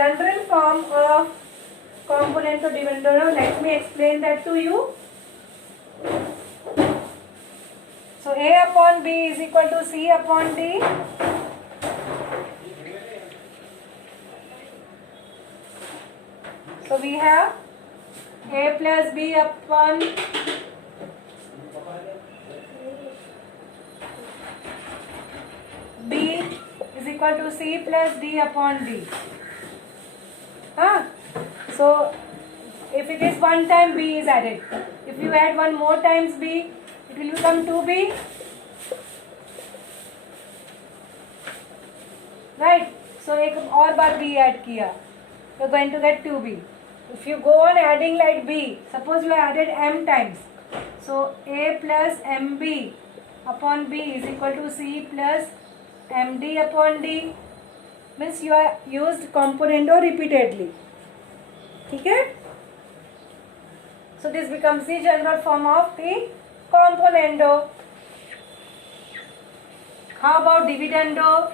general form of component of dividendo. Now let me explain that to you. So A upon B is equal to C upon D. So we have A plus B upon B is equal to C plus D upon D. So if it is one time, B is added. If you add one more times B, it will become 2B. Right? So एक और बार B add किया, you are going to get 2B. If you go on adding like B, suppose you added M times. So A plus MB upon B is equal to C plus MD upon D. Means you are used componendo repeatedly. ठीक है? So this becomes the general form of the componendo. How about dividendo?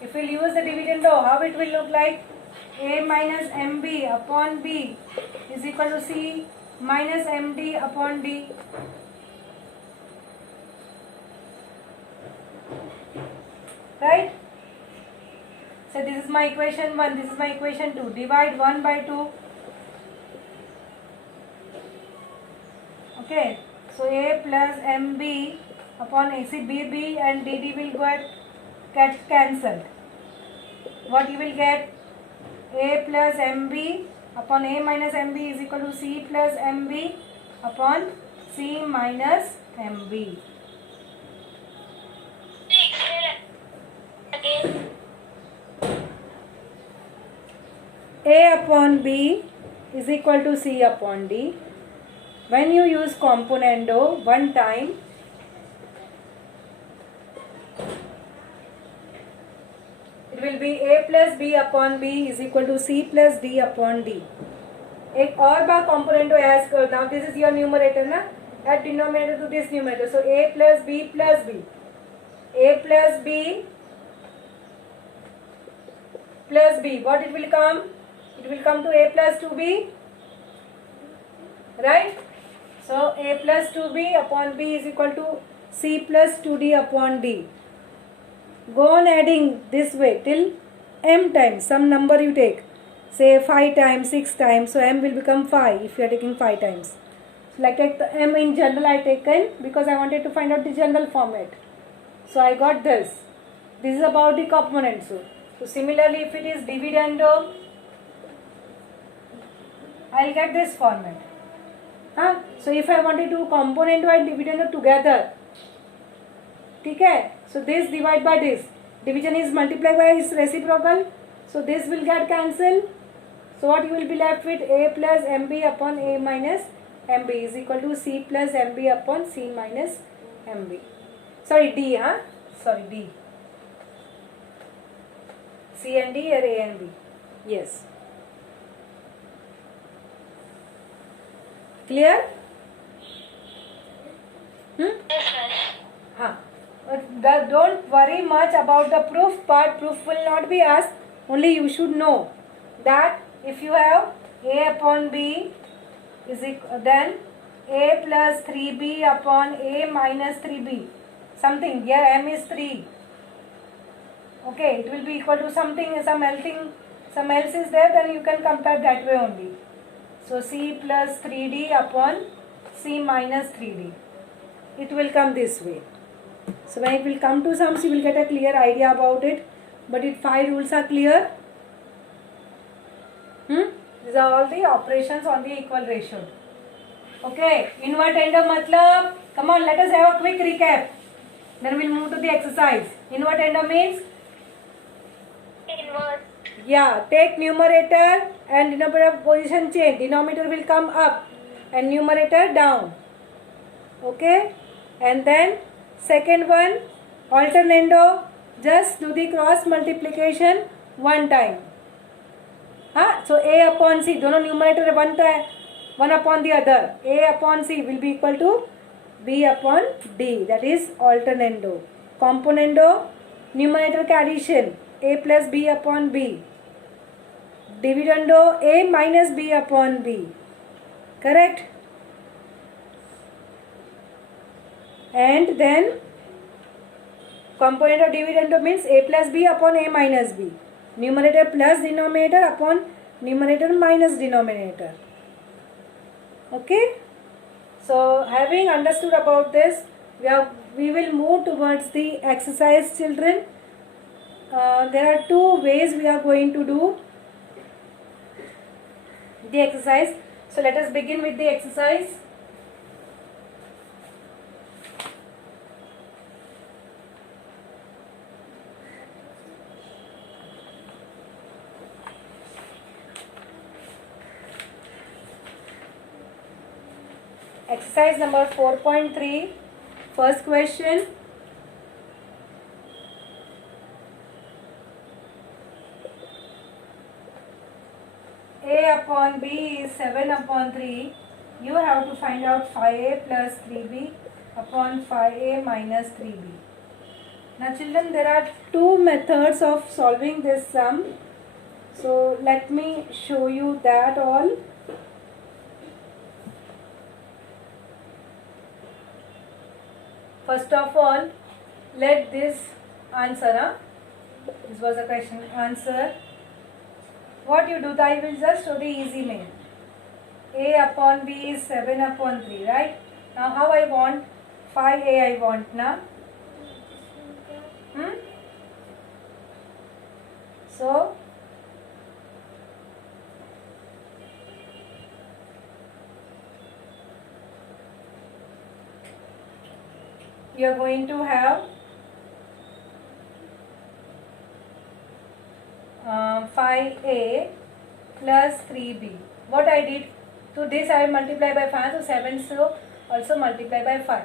If we use the dividendo, how it will look like? A minus MB upon B is equal to C minus MD upon D. Right? So this is my equation 1, this is my equation 2. Divide 1 by 2. Okay. So A plus MB upon AC, BB and DD will get cancelled. What you will get? A plus MB upon A minus MB is equal to C plus MB upon C minus MB. A upon B is equal to C upon D. When you use componendo one time, it will be A plus B upon B is equal to C plus D upon D. एक और बार componendo as कर. Now this is your numerator ना. Add denominator to this numerator. So A plus B plus B. A plus B plus B. What it will come? It will come to A plus 2B. Right? So A plus 2B upon B is equal to C plus 2D upon D. Go on adding this way till M times. Some number you take. Say 5 times, 6 times. So M will become 5 if you are taking 5 times. So like take the M in general I taken because I wanted to find out the general format. So I got this. This is about the component. So similarly if it is dividendo, I will get this format. So if I wanted to componendo and dividendo together, ठीक है? So this divide by this. Division is multiplied by its reciprocal. So this will get cancelled. So what you will be left with? A plus MB upon A minus MB is equal to C plus MB upon C minus MB. Sorry, D, Sorry, D. C and D or A and B. Yes. Clear? But don't worry much about the proof part. Proof will not be asked. Only you should know that if you have A upon B is equal, then A plus 3B upon A minus 3B. Something. Here M is 3. Okay, it will be equal to something, some else is there, then you can compare that way only. So C plus 3D upon C minus 3D. It will come this way. So when it will come to sums, you will get a clear idea about it. But if 5 rules are clear, these are all the operations on the equal ratio. Okay, invertendo matlab, come on, let us have a quick recap. Then we will move to the exercise. Invertendo means? Invert. Yeah, take numerator and denominator position change. Denominator will come up and numerator down. Okay, and then second one, alternando, just do the cross multiplication one time. So A upon C, दोनों numerator one upon the other. A upon C will be equal to B upon D. That is alternando. Componendo, numerator का addition. A plus B upon B. dividendo a minus b upon b. Correct? And then component of dividendo means a plus b upon a minus b. Numerator plus denominator upon numerator minus denominator. Okay? So having understood about this, we will move towards the exercise, children. There are two ways we are going to do the exercise. So let us begin with the exercise. Exercise number 4.3. First question. A upon b is 7 upon 3. You have to find out 5a plus 3b upon 5a minus 3b. Now children, there are two methods of solving this sum. So let me show you that all. First of all, let this answer, this was a question, answer. What you do, I will just show the easy main. A upon b is 7 upon 3, right? Now how I want? 5a I want now. So, you are going to have 5a plus 3b. What I did, to this I will multiply by 5, so 7, so also multiply by 5.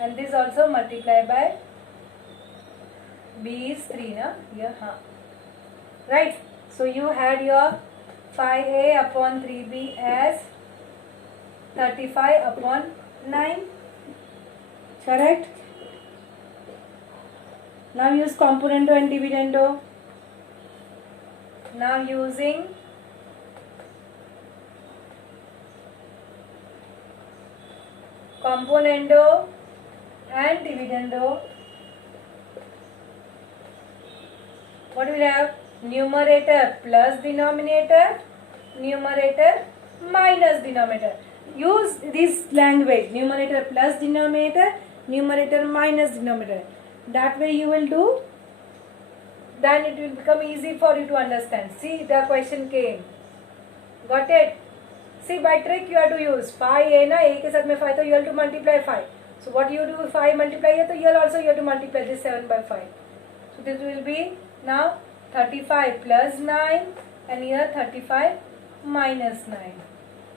And this also multiply by b is 3, na? Here, right? So you had your 5a upon 3b as 35 upon 9. Correct? Now use componendo and dividendo. Now using componendo and dividendo, what will have? Numerator plus denominator, numerator minus denominator. Use this language, numerator plus denominator, numerator minus denominator. That way you will do, then it will become easy for you to understand. See, the question came. Got it? See, by trick you have to use 5a, na, a ke sath mein 5, so you have to multiply 5. So what you do, 5 multiply here, so here also you have to multiply this 7 by 5. So this will be now 35 plus 9 and here 35 minus 9.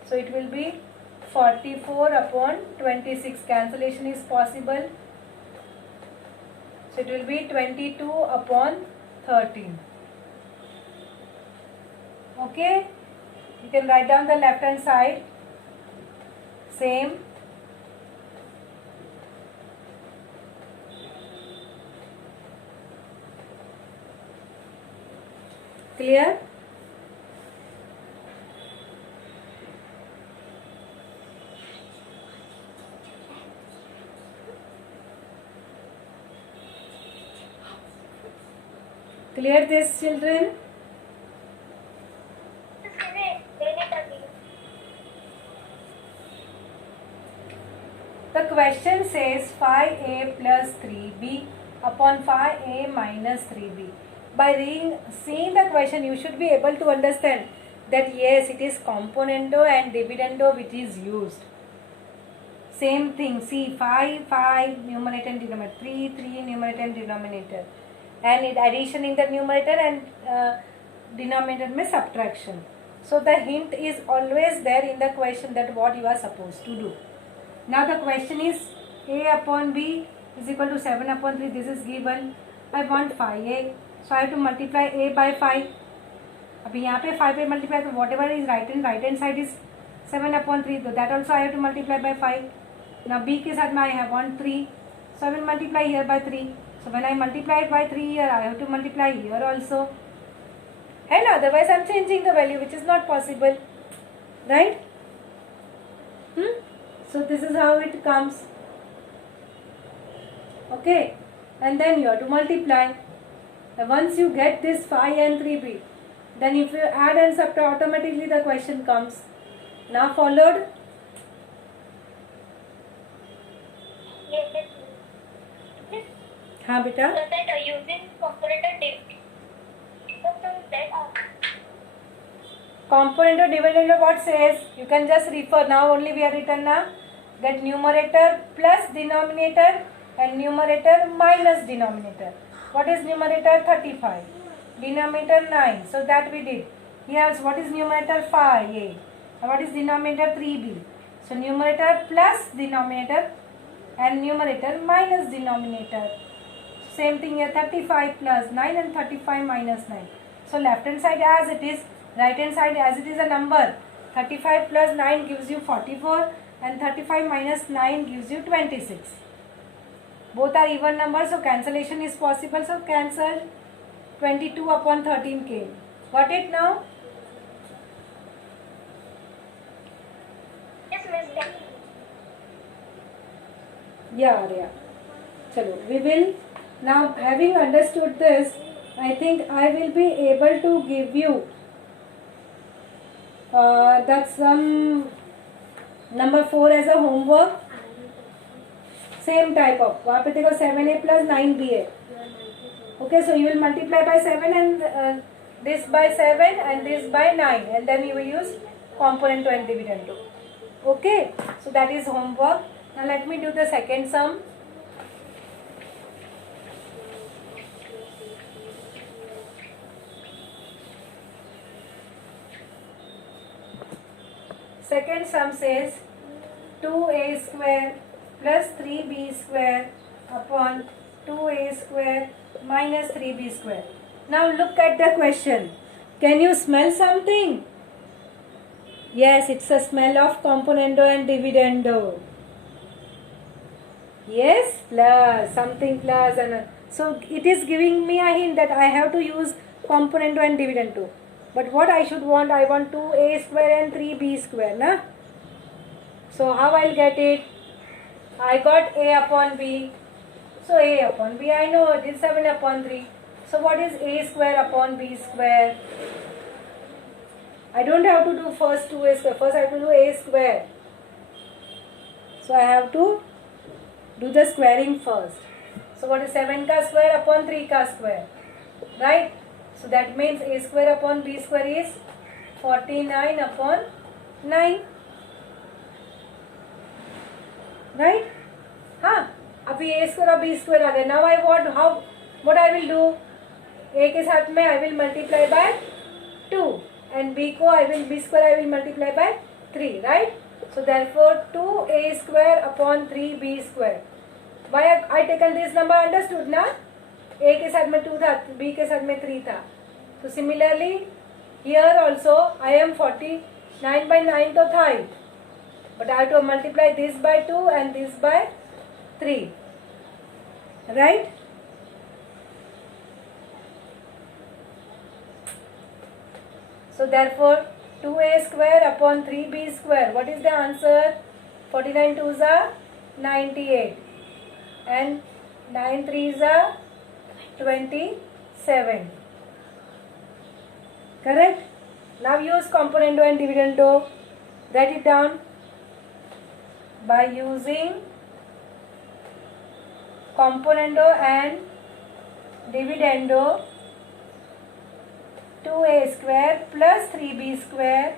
So it will be 44 upon 26. Cancellation is possible. So it will be 22 upon 13. Okay? You can write down the left hand side. Same. Clear? Clear this, children? The question says 5a plus 3b upon 5a minus 3b. By seeing the question, you should be able to understand that yes, it is componendo and dividendo which is used. Same thing, see 5, 5, numerator and denominator, 3, 3, numerator and denominator. And addition in the numerator and denominator means subtraction. So the hint is always there in the question that what you are supposed to do. Now the question is a upon b is equal to 7 upon 3. This is given. I want 5a. So I have to multiply a by 5. अभी यहाँ पे 5 पे multiply, तो whatever is right hand side is 7 upon 3. So that also I have to multiply by 5. Now b के साथ में I have 1 3. So I will multiply here by 3. So when I multiply it by 3 here, I have to multiply here also. है ना, otherwise I'm changing the value, which is not possible, right? So this is how it comes. Okay, and then you have to multiply. And once you get this 5 and 3b, then if you add and subtract, automatically the question comes. Now followed? Yes. हाँ बेटा. So that using comparator div. Component or dividend, what says? You can just refer. Now only we are written now. Get numerator plus denominator and numerator minus denominator. What is numerator? 35. Denominator 9. So that we did. Here what is numerator? 5a. And what is denominator? 3b. So numerator plus denominator and numerator minus denominator. Same thing here, 35 plus 9 and 35 minus 9. So left hand side as it is, right hand side as it is a number. 35 plus 9 gives you 44 and 35 minus 9 gives you 26. Both are even numbers, so cancellation is possible. So cancel. 22 upon 13 came. Got it now? Yes, Miss. Yeah. Chalo, we will. Now, having understood this, I think I will be able to give you that sum number 4 as a homework. Same type of. वहाँ पे देखो 7a plus 9b है. Okay, so you will multiply by 7 and this by 7 and this by 9, and then you will use component and dividend. Okay, so that is homework. Now let me do the second sum. Second sum says 2a square plus 3b square upon 2a square minus 3b square. Now look at the question. Can you smell something? Yes, it's a smell of componendo and dividendo. Yes, plus something plus, and so it is giving me a hint that I have to use componendo and dividendo. But what I should want, I want 2a square and 3b square, na? So how I'll get it? I got a upon b. So a upon b, I know it is 7 upon 3. So what is a square upon b square? I don't have to do first 2a square. First I have to do a square. So I have to do the squaring first. So what is 7 ka square upon 3 ka square? Right? So that means a square upon b square is 49 upon 9. Right? हाँ, अभी a square और b square आ गए. Now I want how, what I will do? A के साथ में I will multiply by 2 and b को b square I will multiply by 3. Right? So therefore 2a square upon 3b square. Why I taken this number? Understood ना? A के साथ में 2 था, b के साथ में 3 था. So similarly here also I am 49 by 9 तो था ही. But I have to multiply this by 2 and this by 3. Right? So therefore 2a square upon 3b square. What is the answer? 49 2s are 98 and 9 3s are 27. Correct? Now use componendo and dividendo. Write it down. By using componendo and dividendo, 2a square plus 3b square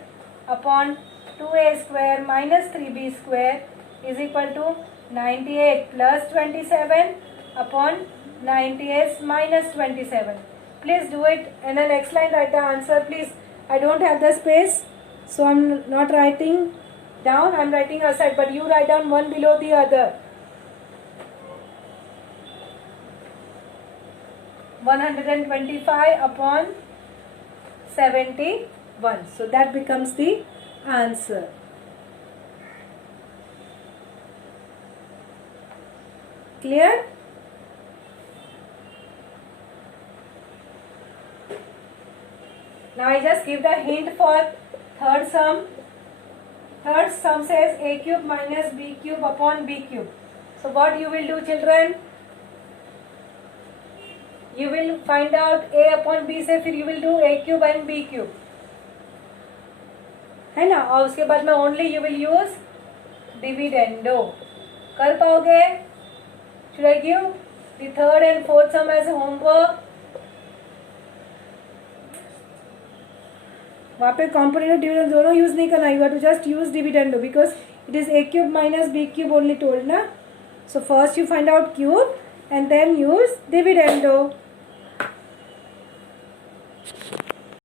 upon 2a square minus 3b square is equal to 98 plus 27 upon 98 minus 27. Please do it, and the next line write the answer. Please, I don't have the space, so I am not writing down, I am writing aside, but you write down one below the other. 125 upon 71. So that becomes the answer. Clear? Now I just give the hint for third sum. Third sum says a cube minus b cube upon b cube. So what you will do, children? You will find out a upon b से फिर you will do a cube and b cube, है ना. और उसके बाद में only you will use dividendo. कर पाओगे? Should I give the third and fourth sum as homework? वहाँ पे कॉम्पोनेंट डिविडेंड दोनों यूज नहीं करना. You have to just use dividendo because it is a cube minus b cube only told ना. So first you find out cube and then use dividendo.